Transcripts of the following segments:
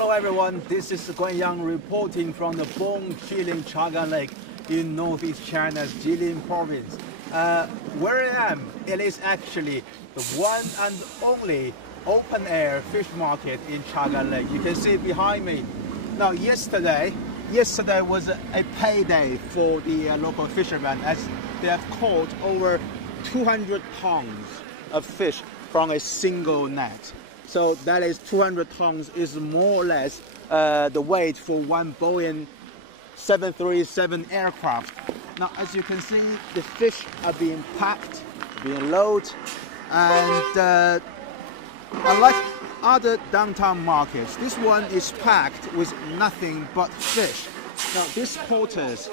Hello everyone, this is Guan Yang reporting from the Jilin Chagan Lake in northeast China's Jilin Province. Where I am, it is actually the one and only open-air fish market in Chagan Lake. You can see it behind me. Now yesterday was a payday for the local fishermen, as they have caught over 200 tons of fish from a single net. So that is 200 tons is more or less the weight for one Boeing 737 aircraft. Now, as you can see, the fish are being packed, being loaded, and unlike other downtown markets, this one is packed with nothing but fish. Now, these porters,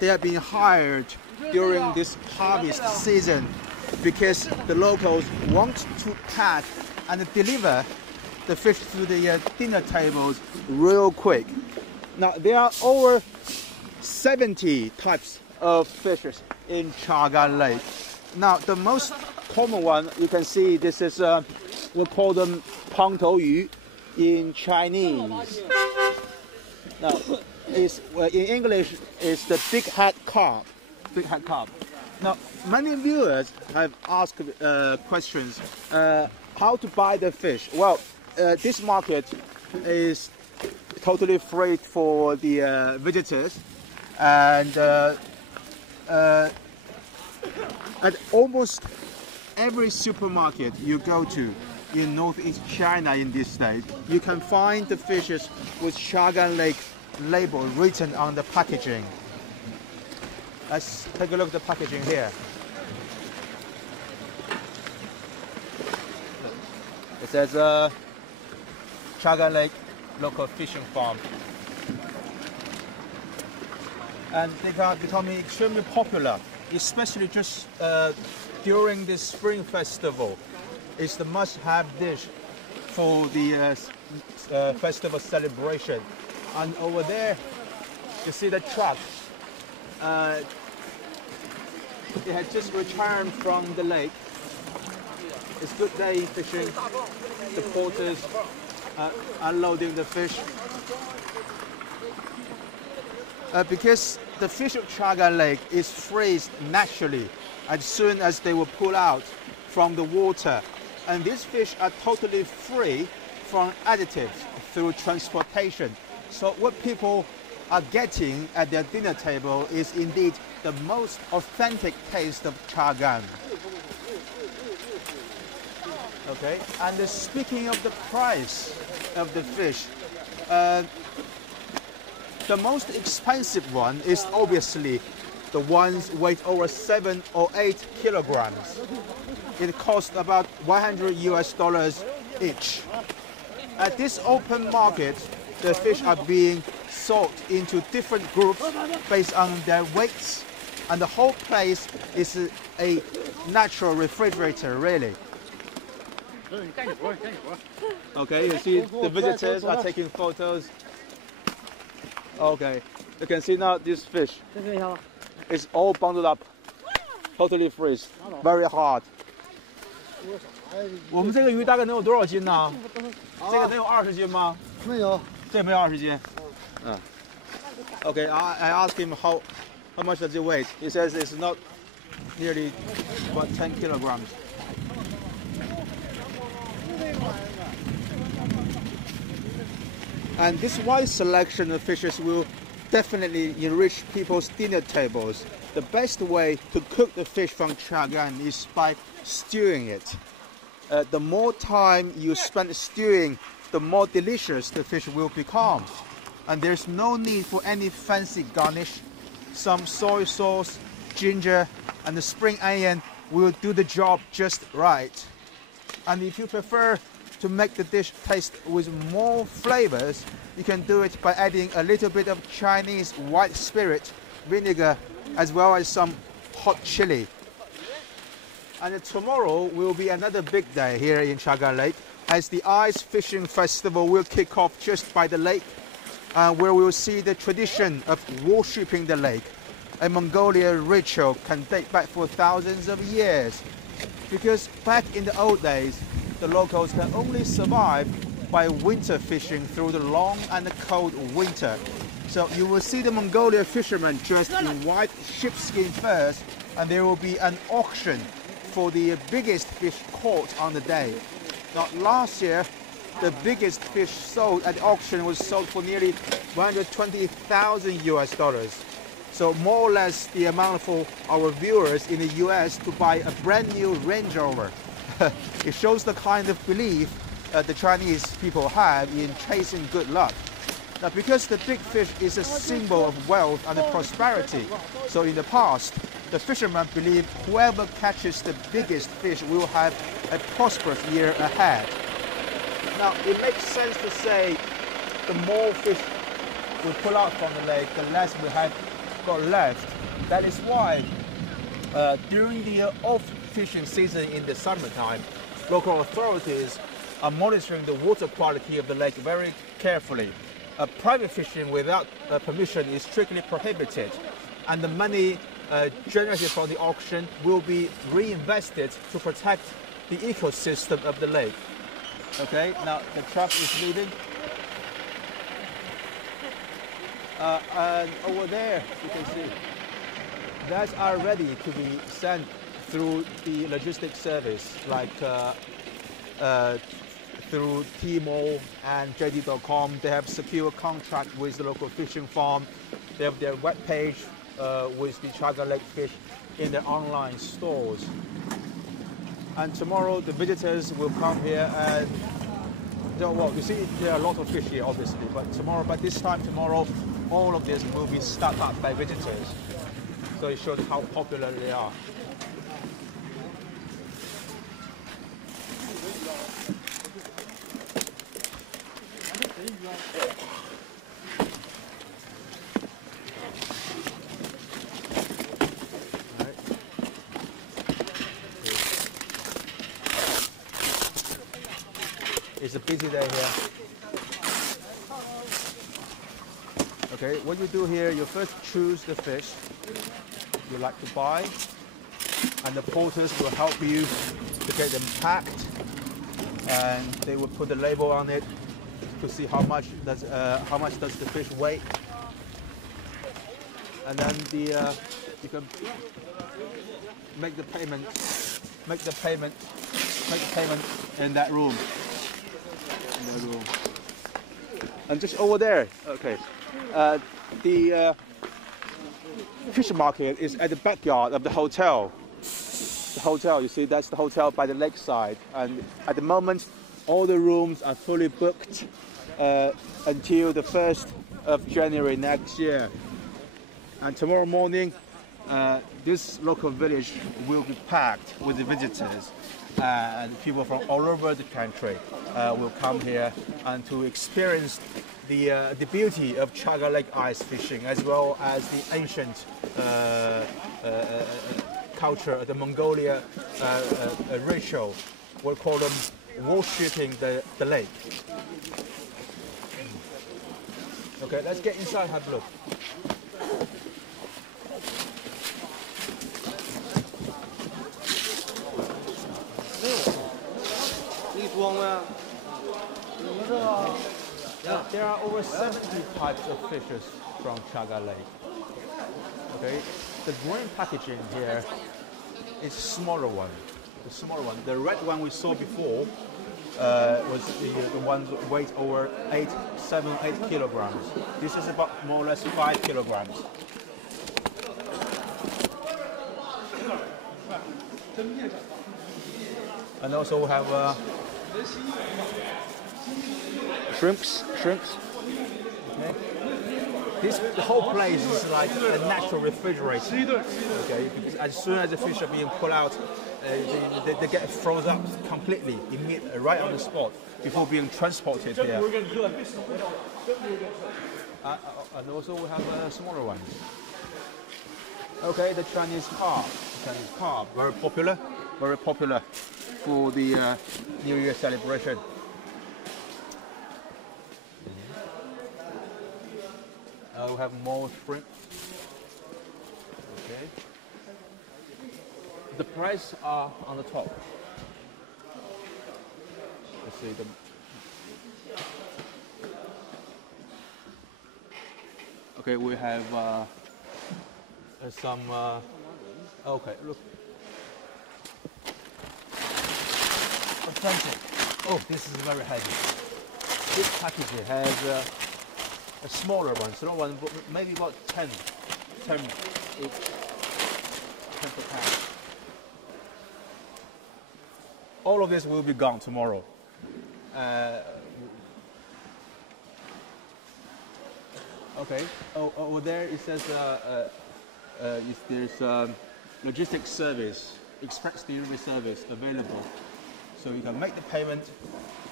they have been hired during this harvest season because the locals want to pack and deliver the fish to the dinner tables real quick. Now, there are over 70 types of fishes in Chagan Lake. Now, the most common one, you can see, this is, we call them 胖头鱼 in Chinese. Now, in English, it's the big head carp. Big head carp. Now, many viewers have asked questions. How to buy the fish? Well, this market is totally free for the visitors, and at almost every supermarket you go to in northeast China in this state, you can find the fishes with Chagan Lake label written on the packaging. Let's take a look at the packaging here. It says Chagan Lake local fishing farm, and they are becoming extremely popular, especially just during the Spring Festival. It's the must-have dish for the festival celebration. And over there, you see the truck. It had just returned from the lake. It's good day fishing. The porters are unloading the fish. Because the fish of Chagan Lake is freezed naturally as soon as they will pull out from the water. And these fish are totally free from additives through transportation. So what people are getting at their dinner table is indeed the most authentic taste of Chagan. Okay, and speaking of the price of the fish, the most expensive one is obviously the ones weight over 7 or 8 kilograms. It costs about $100 each. At this open market, the fish are being sold into different groups based on their weights, and the whole place is a natural refrigerator, really. Okay, you see the visitors are taking photos. Okay, you can see now this fish is all bundled up, totally freeze, very hard. 我们这个鱼大概能有多少斤呢？这个能有20斤吗？没有，这没有20斤。嗯。Okay, I asked him how much does it weigh. He says it's not nearly about 10 kilograms. And this wide selection of fishes will definitely enrich people's dinner tables. The best way to cook the fish from Chagan is by stewing it. The more time you spend stewing, the more delicious the fish will become. And there's no need for any fancy garnish. Some soy sauce, ginger, and the spring onion will do the job just right. And if you prefer to make the dish taste with more flavors, you can do it by adding a little bit of Chinese white spirit, vinegar, as well as some hot chili. And tomorrow will be another big day here in Chagan Lake, as the Ice Fishing Festival will kick off just by the lake, where we will see the tradition of worshipping the lake. A Mongolian ritual can date back for thousands of years. Because back in the old days, the locals can only survive by winter fishing through the long and the cold winter. So you will see the Mongolia fishermen dressed in white sheepskin first, and there will be an auction for the biggest fish caught on the day. Now, last year, the biggest fish sold at the auction was sold for nearly 120,000 US dollars. So more or less the amount for our viewers in the US to buy a brand new Range Rover. It shows the kind of belief the Chinese people have in chasing good luck. Now, because the big fish is a symbol of wealth and prosperity, so in the past, the fishermen believe whoever catches the biggest fish will have a prosperous year ahead. Now, it makes sense to say the more fish we pull out from the lake, the less we have got left. That is why during the off-fishing season in the summertime, local authorities are monitoring the water quality of the lake very carefully. Private fishing without permission is strictly prohibited, and the money generated from the auction will be reinvested to protect the ecosystem of the lake. Okay, now the truck is leaving. And over there, you can see, that's are ready to be sent through the logistics service, like through Tmall and JD.com. They have secure contract with the local fishing farm. They have their web page with the Chagan Lake fish in their online stores. And tomorrow the visitors will come here and, well, you see there are a lot of fish here obviously, but tomorrow, by this time tomorrow, all of this will be stocked up by visitors. So it shows how popular they are. It's a busy day here. Okay, what you do here, you first choose the fish you like to buy, and the porters will help you to get them packed, and they will put the label on it to see how much does the fish weigh, and then you can make the payment in that room. And just over there, okay, the fish market is at the backyard of the hotel. The hotel, you see, that's the hotel by the lakeside, and at the moment all the rooms are fully booked until the 1st of January next year. And tomorrow morning this local village will be packed with the visitors, and people from all over the country will come here and to experience the beauty of Chagan Lake ice fishing, as well as the ancient culture, the Mongolia ritual. We'll call them worshipping the lake. Okay, let's get inside and have a look. There are over 70 types of fishes from Chagan Lake. Okay, the green packaging here is a smaller one. The smaller one, the red one we saw before was the one that weighed over 8 kilograms. This is about more or less 5 kilograms. And also we have shrimps. Okay. The whole place is like a natural refrigerator. Okay, because as soon as the fish are being pulled out, they get frozen up completely, right on the spot, before being transported here. And also we have smaller ones. Okay, the Chinese carp, very popular for the New Year celebration. We have more shrimp. Okay. The price are on the top. Let's see Okay, we have some. Okay, look. Authentic. Oh, this is very heavy. This package has a smaller one, small one, maybe about 10 each. 10 per pound. All of this will be gone tomorrow. Okay. Oh, over there it says there's logistics service, express delivery service available. So you can make the payment.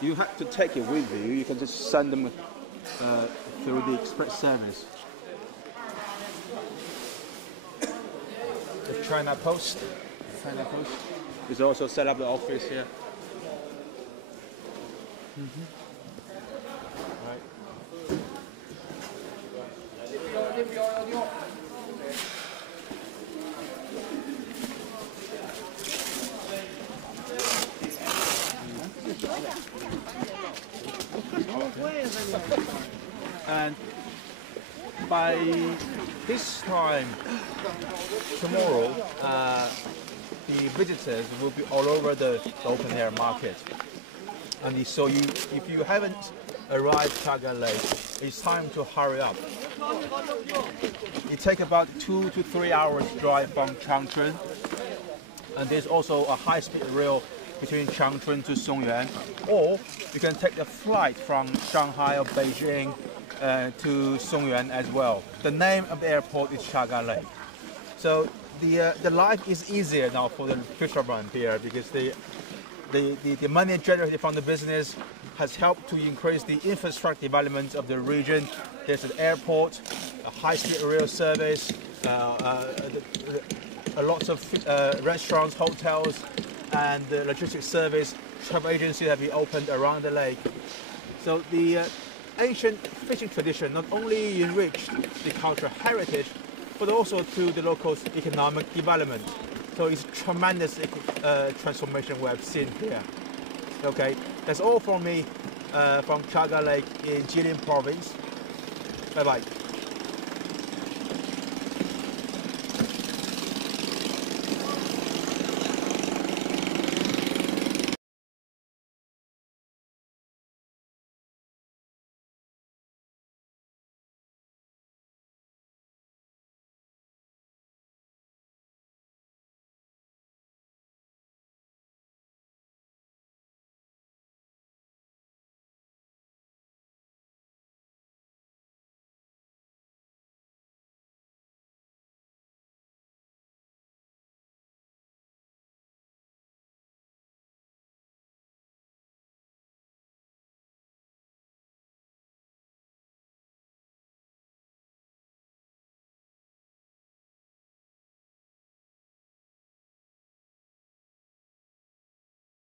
You have to take it with you. You can just send them through the express service. The China Post. China Post is also set up the office here. Right. And by this time tomorrow, the visitors will be all over the open air market. And so if you haven't arrived Chagan Lake, it's time to hurry up. It takes about 2 to 3 hours drive from Changchun. And there's also a high-speed rail between Changchun to Songyuan, or you can take the flight from Shanghai or Beijing to Songyuan as well. The name of the airport is Chagan Lake. So the life is easier now for the fishermen here because the money generated from the business has helped to increase the infrastructure development of the region. There's an airport, a high-speed rail service, lots of restaurants, hotels, and the logistics service, travel agencies have been opened around the lake. So the ancient fishing tradition not only enriched the cultural heritage, but also to the local economic development. So it's tremendous transformation we have seen here. Okay, that's all from me from Chagan Lake in Jilin Province. Bye-bye.